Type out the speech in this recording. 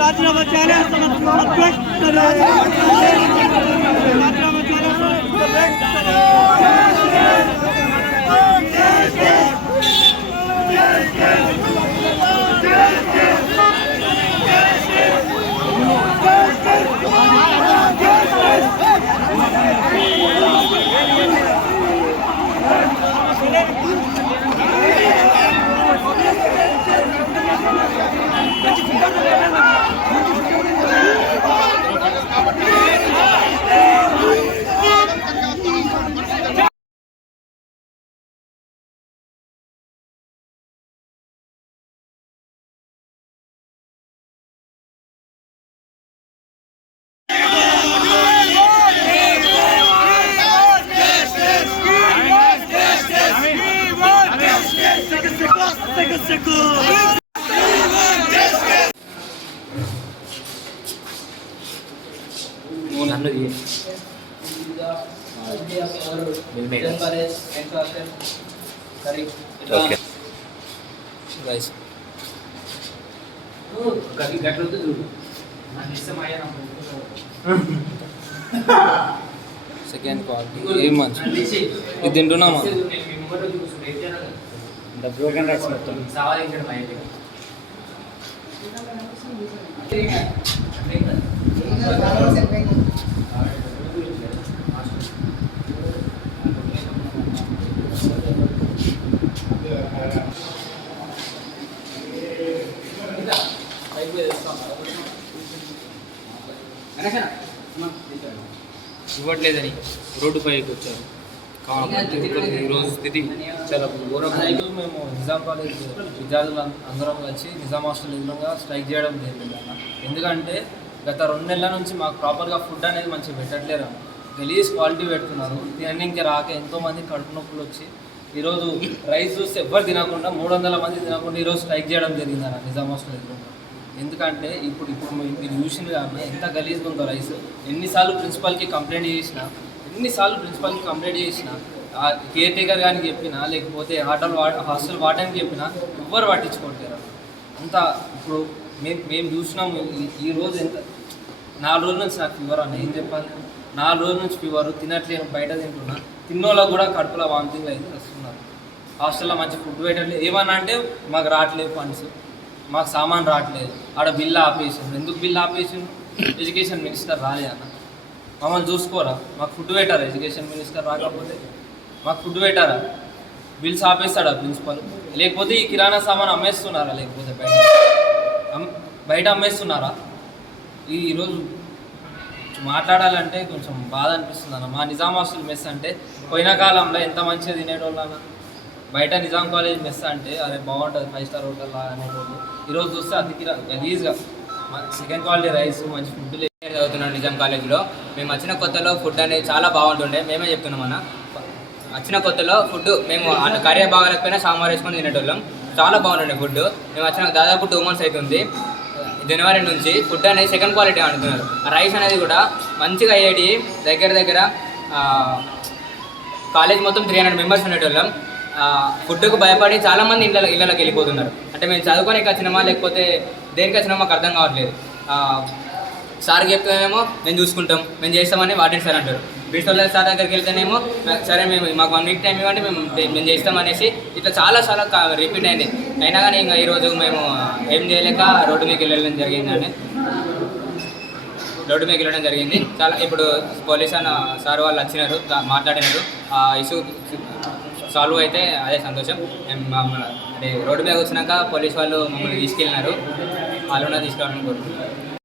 రాజీనామా చేయాలి. Second quality ఏం మంచి ఇది తింటున్నామా బ్రోకెన్ రైస్ మొత్తం ఇవ్వట్లేదని రోడ్డు పైకి వచ్చారు. ఈరోజు స్థితి చాలా ఘోరంగా. మేము నిజాం కాలేజ్ విద్యార్థులు అందరం వచ్చి నిజాం హాస్టల్ ఎదురుగా స్ట్రైక్ చేయడం జరిగింది అన్న. ఎందుకంటే గత 2 నెలల నుంచి మాకు ప్రాపర్గా ఫుడ్ అనేది మంచిగా పెట్టట్లేరు అన్న. గలీజ్ క్వాలిటీ పెడుతున్నారు. తినడానికి రాక ఎంతోమంది కడుపు నొప్పులు వచ్చి ఈరోజు రైస్ చూస్తే ఎవ్వరు తినకుండా 300 మంది తినకుండా ఈరోజు స్ట్రైక్ చేయడం జరిగింది అన్న నిజాం హాస్టల్ ఎదురుగా. ఎందుకంటే ఇప్పుడు మీరు చూసిన కానీ ఎంత గలీజ్గా ఉందో రైస్. ఎన్నిసార్లు ప్రిన్సిపాల్కి కంప్లైంట్ చేసినా కేర్ టేకర్ కానీ చెప్పినా లేకపోతే హాస్టల్ వార్డెన్కి చెప్పినా ఎవ్వరు పట్టించుకోవట్లేరు అంతా. ఇప్పుడు మేము చూసినాము ఈరోజు ఎంత 4 రోజుల నుంచి నాకు ఫీవర్ అన్న. ఏం చెప్పాలి, 4 రోజుల నుంచి ఫీవర్, తినట్లేను, బయట తింటున్నా. తిన్నోళ్ళకు కూడా కడుపులో వామిటింగ్ అయితే వస్తున్నారు. హాస్టల్లో మంచి ఫుడ్ పెట్టట్లేదు. ఏమన్నా అంటే మాకు రావట్లేదు ఫండ్స్, మాకు సామాన్ రావట్లేదు, ఆడ బిల్లు ఆపేసిండు. ఎందుకు బిల్లు ఆపేసిండు? ఎడ్యుకేషన్ మినిస్టర్ రాలే అన్న. మమ్మల్ని చూసుకోరా, మాకు ఫుడ్ పెట్టారా? ఎడ్యుకేషన్ మినిస్టర్ రాకపోతే మాకు ఫుడ్ పెట్టారా? బిల్స్ ఆపేస్తాడా ప్రిన్సిపల్? లేకపోతే ఈ కిరాణా సామాన్ అమ్మేస్తున్నారా? లేకపోతే బయట అమ్మేస్తున్నారా? ఈరోజు మాట్లాడాలంటే కొంచెం బాధ అనిపిస్తుంది అన్న. మా నిజాం హాస్టల్ మెస్ అంటే పోయిన కాలంలో ఎంత మంచిగా తినేటోళ్ళు అన్న. బయట నిజాం కాలేజ్ మెస్ అంటే అరే బాగుంటుంది, 5 స్టార్ హోటల్ అనేటోళ్ళు. ఈరోజు చూస్తే అది గలీజ్గా సెకండ్ క్వాలిటీ రైస్, మంచి ఫుడ్ చదువుతున్నాను నిజాం కాలేజీలో. మేము వచ్చిన కొత్తలో ఫుడ్ అనేది చాలా బాగుంటుండే. మేమే చెప్తున్నాం అన్న, వచ్చిన కొత్తలో ఫుడ్ మేము కర్రీ బాగాలేకపోయినా సాంబార్ వేసుకొని తినేటోళ్ళం. చాలా బాగుంటుండే ఫుడ్. మేము వచ్చిన దాదాపు 2 months అవుతుంది. జనవరి నుంచి ఫుడ్ అనేది సెకండ్ క్వాలిటీ అంటున్నారు. రైస్ అనేది కూడా మంచిగా అయ్యేది. దగ్గర కాలేజ్ మొత్తం 300 members ఉండేటోళ్ళం. ఫుడ్కు భయపడి చాలామంది ఇళ్ళకి వెళ్ళిపోతున్నారు. అంటే మేము చదువుకోనికి వచ్చినామా లేకపోతే దేనికి వచ్చినా మాకు అర్థం కావట్లేదు. సార్కి చెప్తేనేమో మేము చూసుకుంటాం, మేము చేస్తామని వార్డెన్ సార్ అంటారు. ప్రిన్సిపల్ సార్ దగ్గరికి వెళ్తేనేమో సరే మాకు 1 week టైం ఇవ్వండి, మేము చేస్తామనేసి ఇట్లా చాలా రిపీట్ అయింది. అయినా కానీ ఇంకా ఈరోజు మేము ఏం చేయలేక రోడ్డు మీకు వెళ్ళడం జరిగింది. చాలా ఇప్పుడు పోలీస్ అన్న సార్ వాళ్ళు వచ్చినారు, మాట్లాడినారు. ఇష్యూ సాల్వ్ అయితే అదే సంతోషం. అంటే రోడ్డు మీద వచ్చినాక పోలీస్ వాళ్ళు మమ్మల్ని తీసుకెళ్ళినారు. వాళ్ళు తీసుకెళ్ళాలని కోరుకుంటున్నారు.